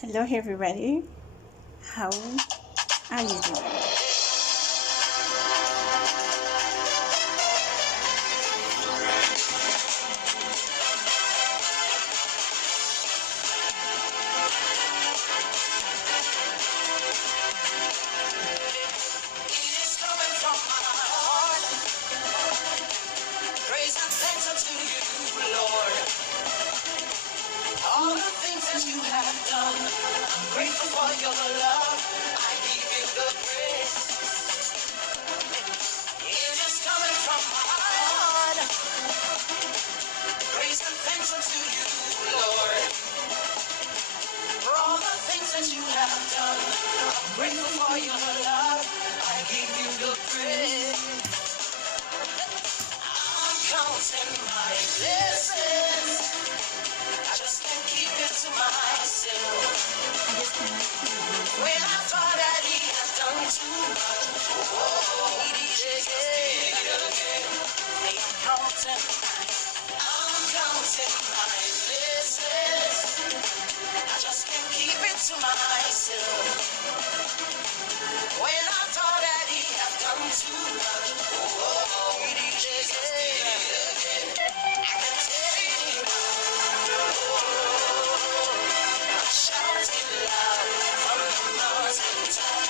Hello everybody, how are you doing? Praise and thanks unto you, Lord. All the things that you have done, I'm grateful for your love. I give you the praise. It is coming from my heart. Praise and thanks unto you, Lord. For all the things that you have done, I'm grateful for your love. I give you the praise. I'm counting my blessings. I just can't keep it to myself. When I thought that he had done too much, oh, he did it again. I'm counting my blessings. I just can't keep it to myself. When I thought that he had done too much, oh, he did it again. I can tell you, shouting loud from the mountaintop.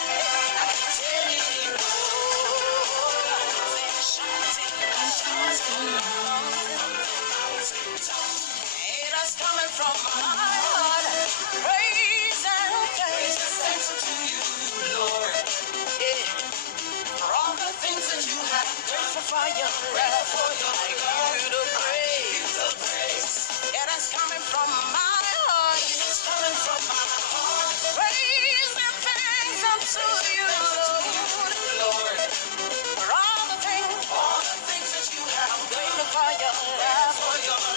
I can tell you, shouting loud from the mountaintop. It is coming from my heart. Praise and thanks to you, Lord. Yeah. For all the things that you have done for your love, I give you the praise. Yeah, that's coming from my heart. It's coming from my heart. Praise and thanks unto you, Lord. For all the things that you have done for your love,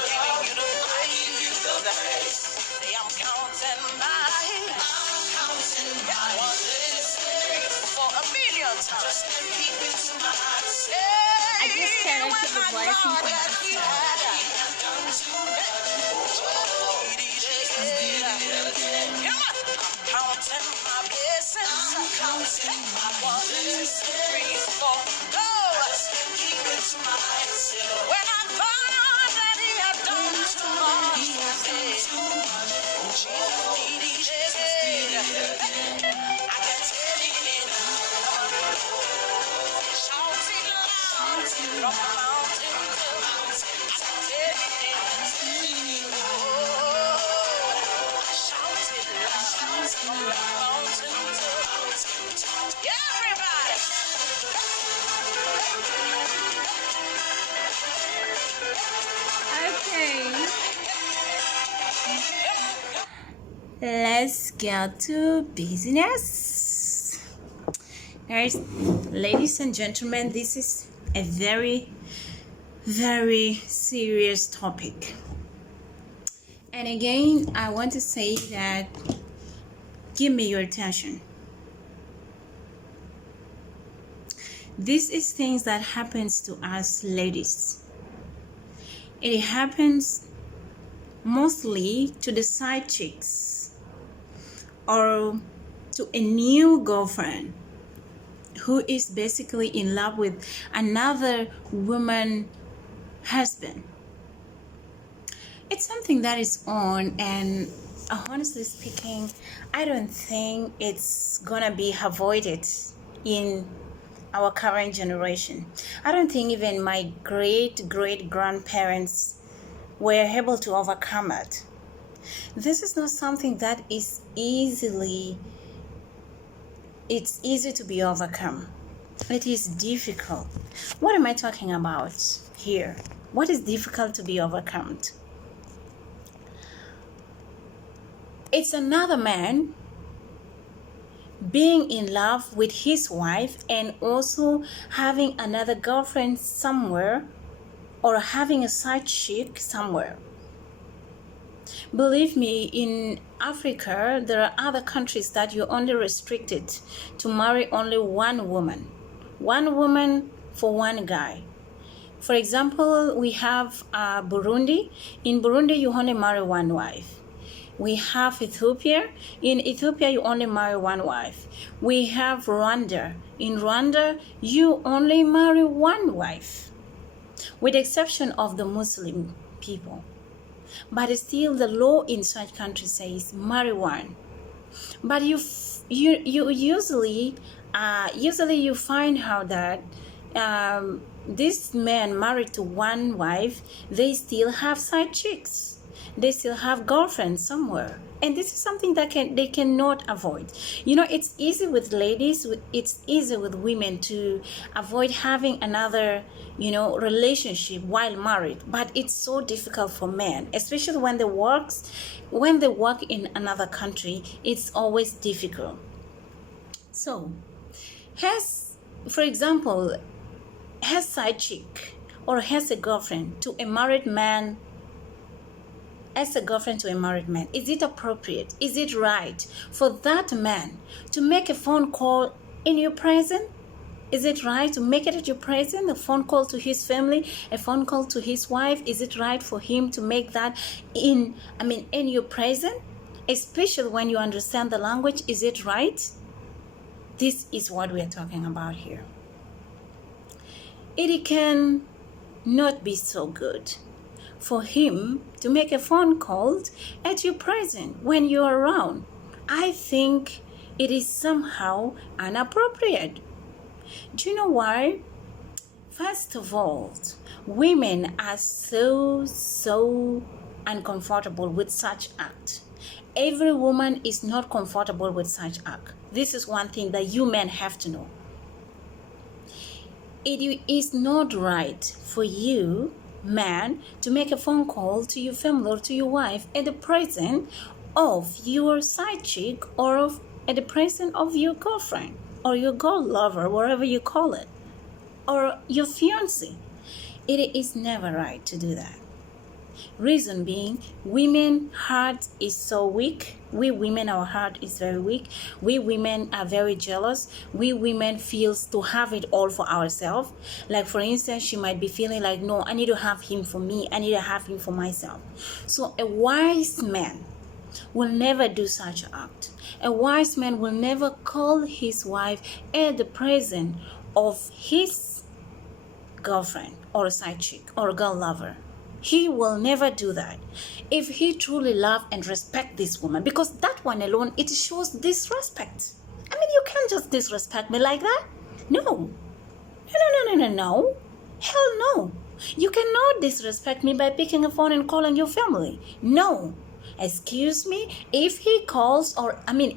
giving you the praise. Say I'm counting my blessings for a million times. Just to keep it to myself. I just connected the blessing for myself. Counting my blessings. I'm counting my 1, 2, 3, 4. Go. I just can't keep it to myself. When I thought that he had done too much, Jesus did it. I can tell it. Shouting loud from the mountain top. I can tell it. Oh, shouting loud from the mountain top. Everybody. Okay, let's get to business. Guys, ladies and gentlemen, this is a very, very serious topic. And again, I want to say that give me your attention. This is things that happens to us ladies. It happens mostly to the side chicks or to a new girlfriend who is basically in love with another woman husband. It's something that is on, and honestly speaking, I don't think it's gonna be avoided in our current generation. I don't think even my great grandparents were able to overcome it. This is not something that is easy to be overcome. It is difficult. What am I talking about here? What is difficult to be overcome? It's another man being in love with his wife and also having another girlfriend somewhere or having a side chick somewhere. Believe me, in Africa, there are other countries that you're only restricted to marry only one woman for one guy. For example, we have Burundi. In Burundi, you only marry one wife. We have Ethiopia. In Ethiopia, you only marry one wife. We have Rwanda. In Rwanda, you only marry one wife, with the exception of the Muslim people. But still, the law in such countries says marry one. But you usually you find how that this man married to one wife, they still have side chicks. They still have girlfriends somewhere, and this is something that they cannot avoid. It's easy with ladies, it's easy with women to avoid having another relationship while married, but it's so difficult for men, especially when they work in another country. It's always difficult. So for example, has side chick or has a girlfriend to a married man, as a girlfriend to a married man, is it appropriate? Is it right for that man to make a phone call in your presence? Is it right to make it at your presence? A phone call to his family, a phone call to his wife? Is it right for him to make that in your presence? Especially when you understand the language, is it right? This is what we are talking about here. It can not be so good for him to make a phone call at your presence when you're around. I think it is somehow inappropriate. Do you know why? First of all, women are so uncomfortable with such act. Every woman is not comfortable with such act. This is one thing that you men have to know. It is not right for you, man, to make a phone call to your family or to your wife at the presence of your side chick or at the presence of your girlfriend or your girl lover, whatever you call it, or your fiancé. It is never right to do that. Reason being, women's heart is so weak. We women, our heart is very weak. We women are very jealous. We women feels to have it all for ourselves. Like for instance, she might be feeling like, no, I need to have him for me. I need to have him for myself. So a wise man will never do such an act. A wise man will never call his wife at the presence of his girlfriend or side chick or girl lover. He will never do that if he truly love and respect this woman, because that one alone, it shows disrespect. You can't just disrespect me like that. No. Hell no. You cannot disrespect me by picking a phone and calling your family. No. Excuse me, if he calls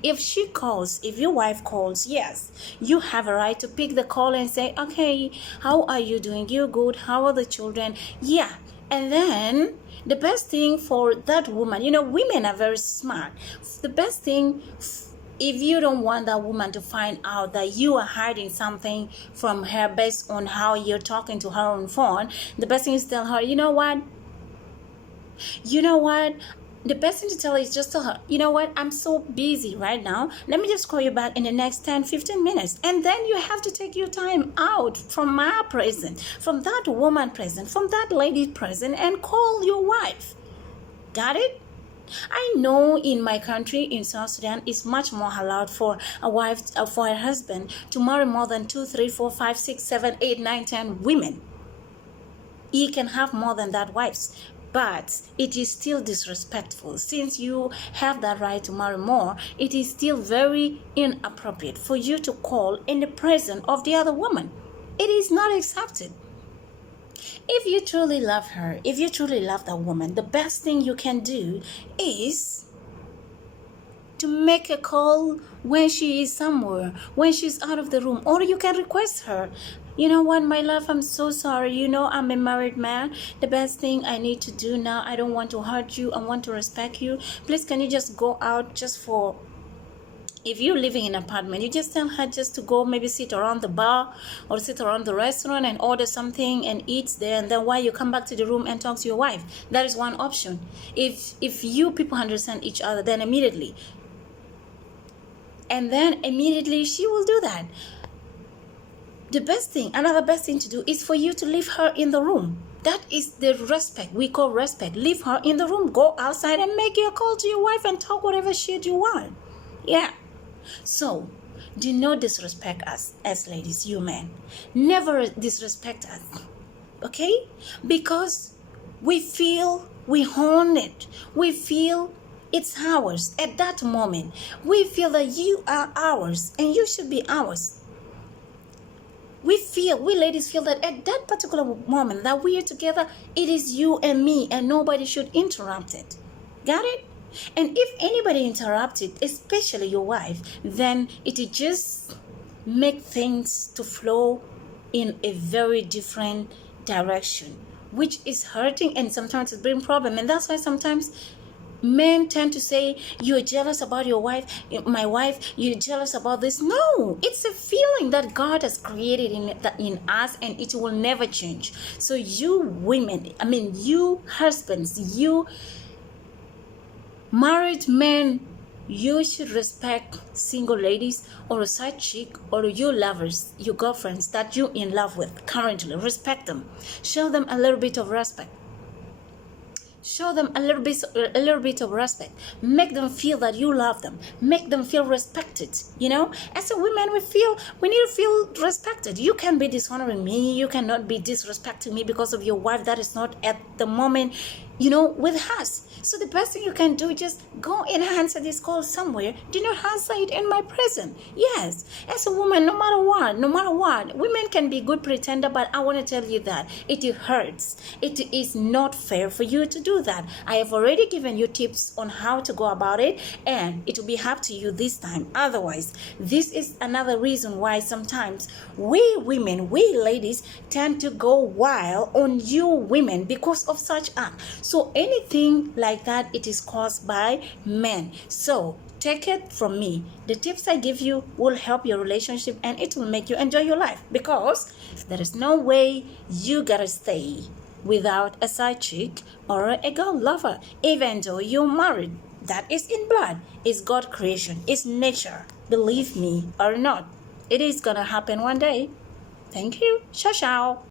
if she calls, if your wife calls, yes, you have a right to pick the call and say, okay, how are you doing? You're good. How are the children? Yeah. And then the best thing for that woman, women are very smart. The best thing, if you don't want that woman to find out that you are hiding something from her based on how you're talking to her on phone, the best thing is tell her, you know what? The best thing to tell her is just tell her, you know what, I'm so busy right now. Let me just call you back in the next 10-15 minutes. And then you have to take your time out from my present, from that woman present, from that lady present, and call your wife. Got it? I know in my country, in South Sudan, it's much more allowed for a wife, for a husband to marry more than 2, 3, 4, 5, 6, 7, 8, 9, 10 women. He can have more than that wives. But it is still disrespectful. Since you have that right to marry more, it is still very inappropriate for you to call in the presence of the other woman. It is not accepted. If you truly love her, if you truly love that woman, the best thing you can do is to make a call when she is somewhere, when she's out of the room, or you can request her. You know what, my love, I'm so sorry. I'm a married man. The best thing I need to do now, I don't want to hurt you. I want to respect you. Please, can you just go out just for, if you're living in an apartment, you just tell her just to go maybe sit around the bar or sit around the restaurant and order something and eat there. And then while you come back to the room and talk to your wife, that is one option. If you people understand each other, then immediately she will do that. Another best thing to do is for you to leave her in the room. That is the respect. We call respect. Leave her in the room. Go outside and make your call to your wife and talk whatever shit you want. Yeah. So, do not disrespect us as ladies, you men. Never disrespect us. Okay? Because we feel we own it. We feel it's ours at that moment. We feel that you are ours and you should be ours. We ladies feel that at that particular moment that we are together, it is you and me and nobody should interrupt it. Got it? And if anybody interrupts it, especially your wife, then it will just make things to flow in a very different direction, which is hurting and sometimes it's bringing problem. And that's why sometimes men tend to say, you're jealous about your wife, my wife, you're jealous about this. No, it's a feeling that God has created in us and it will never change. So you women, you husbands, you married men, you should respect single ladies or a side chick or your lovers, your girlfriends that you're in love with currently. Respect them. Show them a little bit of respect. Show them a little bit of respect. Make them feel that you love them. Make them feel respected. As a woman, we need to feel respected. You can be dishonoring me. You cannot be disrespecting me because of your wife that is not at the moment, with us. So the best thing you can do is just go and answer this call somewhere. Do not answer it in my presence. Yes, as a woman, no matter what, women can be good pretender, but I want to tell you that it hurts. It is not fair for you to do that. I have already given you tips on how to go about it, and it will be up to you this time. Otherwise, this is another reason why sometimes we ladies tend to go wild on you women because of such act. So anything like that, it is caused by men. So take it from me. The tips I give you will help your relationship and it will make you enjoy your life, because there is no way you gotta stay without a side chick or a girl lover, even though you're married. That is in blood. It's God creation. It's nature. Believe me or not, it is gonna happen one day. Thank you. Ciao, ciao.